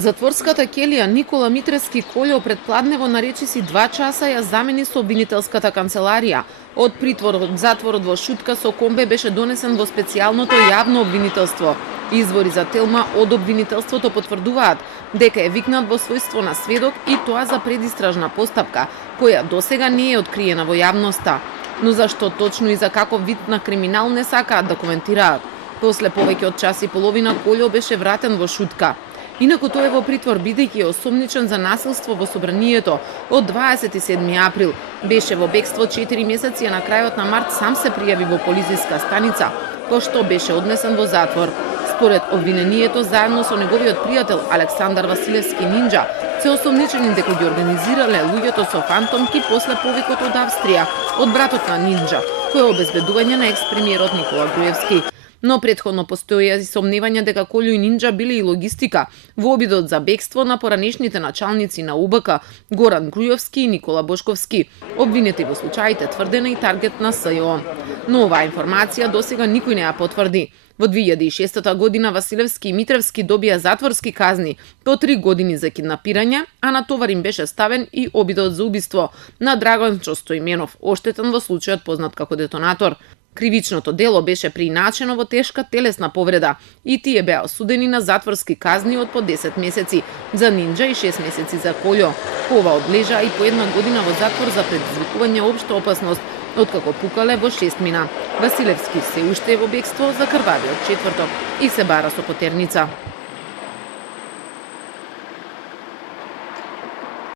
Затворската келија Никола Митревски Колјо предпладнево на речиси 2 часа ја замени со обвинителската канцеларија. Од затворот во Шутка со Комбе беше донесен во специјалното јавно обвинителство. Извори за Телма од обвинителството потврдуваат дека е викнат во својство на сведок и тоа за предистражна постапка, која досега не е откриена во јавноста. Но зашто точно и за каков вид на криминал не сакаат да коментираат. После повеќе од час и половина Колјо беше вратен во Шутка. Инаку тој е во притвор бидејќи е осомничен за насилство во собранието од 27 април. Беше во бегство 4 месеци, а на крајот на март сам се пријави во полициска станица, кој што беше однесен во затвор. Според обвинението, заедно со неговиот пријател Александар Василевски Нинџа, се осомничени дека ги организирале луѓето со фантомки после повикот од Австрија, од братот на Нинџа, кој е обезбедување на екс-премиерот Никола Груевски. Но претходно постоја и сомневања дека Колјо и Нинџа биле и логистика во обидот за бегство на поранешните началници на УБК Горан Груевски и Никола Бошковски, обвинети во случаите тврдена и таргет на СЈО. Но оваа информација досега никој не ја потврди. Во 2006 година Василевски и Митревски добија затворски казни по 3 години за киднапирање, а на товар им беше ставен и обидот за убиство на Драган Стоименов, оштетен во случајот познат како детонатор. Кривичното дело беше прииначено во тешка телесна повреда и тие беа осудени на затворски казни од по 10 месеци за Нинџа и 6 месеци за Колјо. Ова одлежа и по 1 година во затвор за предизвикување општа опасност, откако пукале во 6 мина. Василевски се уште е во бегство за крвавиот четврток и се бара со потерница.